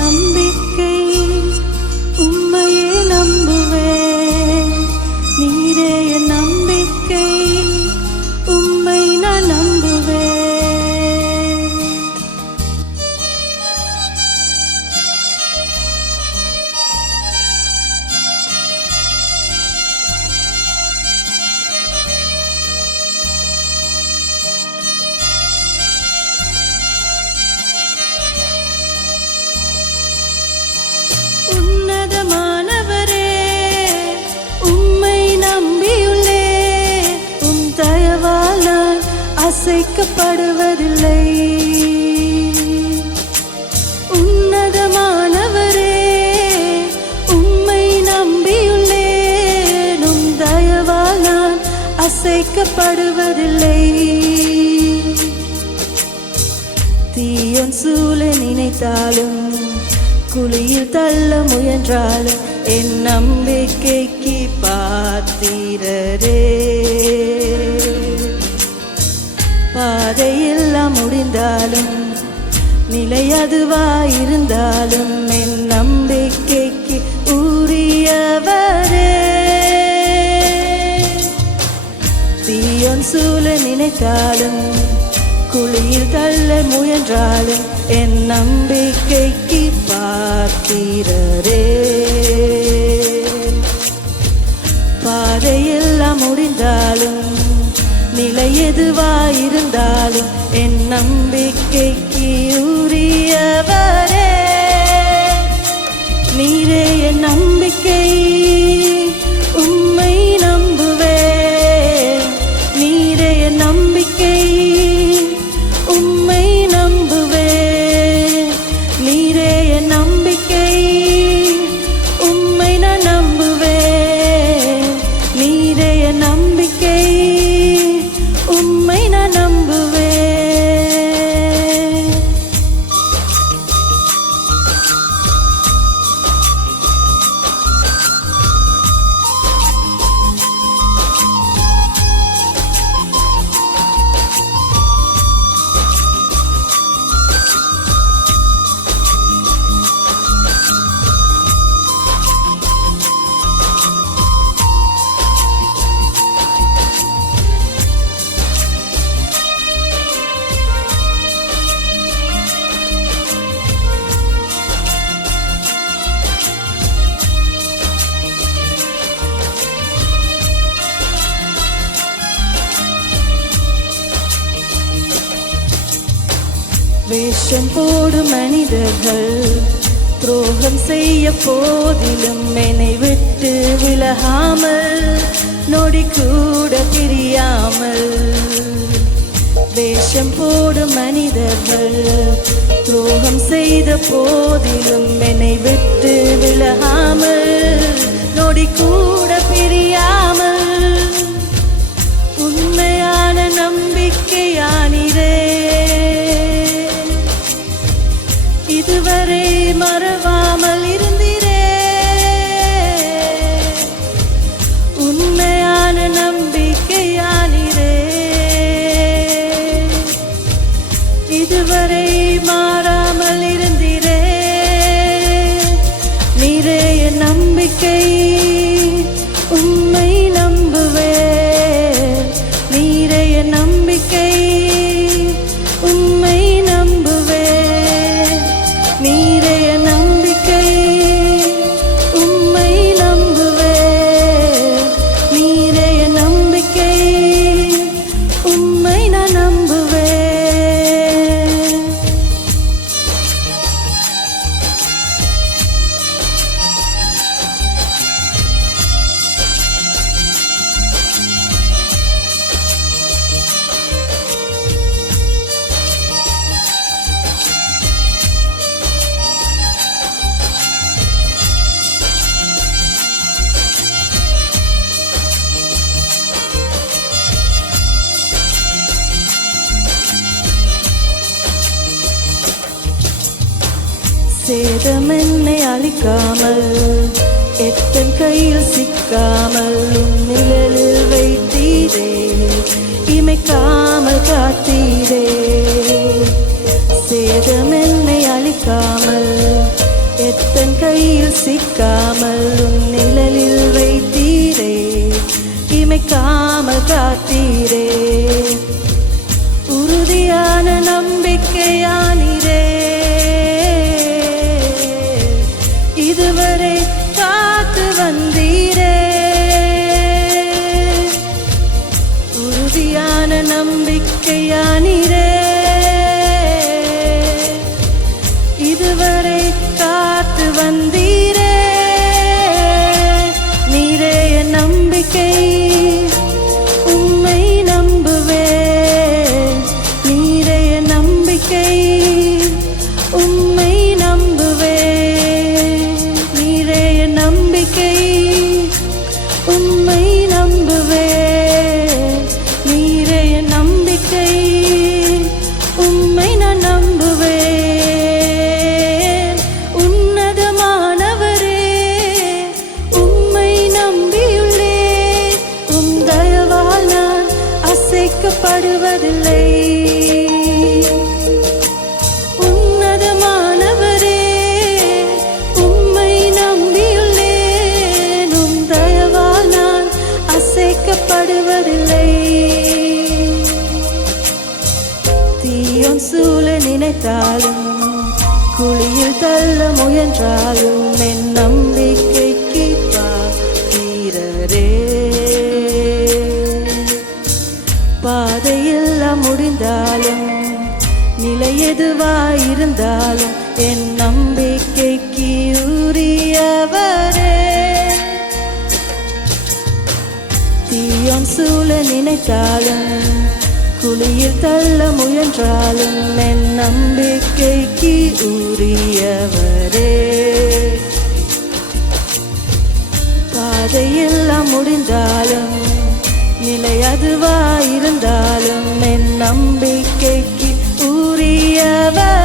நம்பிக்கை உம்மையே நம்புவேன். நீரே என் நம்பிக்கை உம்மை நான் நம்புவேன். உன்னதமானவரே உம்மை நம்பியுள்ளே. உம் தயவால் நான் அசைக்கப்படுவதில்லை. உன்னதமானவரே உம்மை நம்பியுள்ளே. உம் தயவால் நான் அசைக்கப்படுவதில்லை. தீயோன் சூழ நினைத்தாலும் குழியில் தள்ள முயன்றாலும் என் நம்பிக்கைக்கு பாத்திரரே. பாதையெல்லாம் முடிந்தாலும் நிலை அதுவாயிருந்தாலும் என் நம்பிக்கைக்கு உரியவரே. தீயோன் சூழ நினைத்தாலும் குழியில் தள்ள முயன்றாலும் என் நம்பிக்கைக்கு பாத்திரரே. பாதையெல்லாம் முடிந்தாலும் நிலை எதுவாயிருந்தாலும் என் நம்பிக்கைக்கு உரியவரே. நீரே என் நம்பிக்கை உம்மை நம்புவேன். நீரே என் நம்பிக்கை உம்மை நம்புவேன். நீரே என் நம்பிக்கை உம்மை நான் நம்புவேன். நீரே என் நம்பிக்கை உம்மை நான் நம்புவேன். வேஷம் போடும் மனிதர்கள் துரோகம் செய்ய போதிலும் என்னை விட்டு விலகாமல் நொடி கூட பிரியாமல். வேஷம் போடும் மனிதர்கள் துரோகம் செய்த போதிலும் என்னை விட்டு விலகாமல் நொடி கூட பிரியாமல். உண்மையான நம்பிக்கையானிரே. இதுவரை மறவாமல் இருந்திரே. உண்மையான நம்பிக்கையானிரே. இதுவரை மாறாமல் இருந்திரே. நீரே என் நம்பிக்கை உம்மை நம்புவேன். நீரே என் நம்பிக்கை உம்மை நம்புவேன். நீரே என் நம்பிக்கை உம்மை நம்புவேன். நீரே என் நம்பிக்கை உம்மை நான் நம்புவேன். சேதம் என்னை அழிக்காமல் எத்தன் கையில் சிக்காமல் நிழலில் வைத்தீரே. இமைக்காமல் காத்தீரே. சேதம் என்னை அழிக்காமல் காத்தீரே உறுதியான நம்பிக்கையானீரே இதுவரை காத்து வந்தீரே உறுதியான நம்பிக்கையானீரே இதுவரை காத்து வந்தீரே நீரே என் நம்பிக்கை உம்மை நம்புவே நீரே என் நம்பிக்கை உம்மை நம்புவே நீரே என் நம்பிக்கை உம்மை நம்புவே நீரே என் நம்பிக்கை உம்மை நான் நம்புவேன் உன்னதமானவரே உம்மை நம்பியுள்ளேன் உம் தயவால் நான் அசைக்கப்படுவதில்லை உன்னதமானவரே உம்மை நம்பியுள்ளேன் உம் தயவால் நான் அசைக்கப்படுவதில்லை தீயோன் சூழ நினைத்தாலும் குழியில் தள்ள முயன்றாலும் என் நம்பிக்கைக்கு பாத்திரரே பாதையெல்லாம் முடிந்தாலும் நிலை எதுவாயிருந்தாலும் என் நம்பிக்கைக்கு உரியவரே தீயோன் சூழ நினைத்தாலும் குழியில் தள்ள முயன்றாலும் என் நம்பிக்கைக்கு உரியவரே பாதையெல்லாம் முடிந்தாலும் நிலை அதுவாயிருந்தாலும் என் நம்பிக்கைக்கு உரியவரே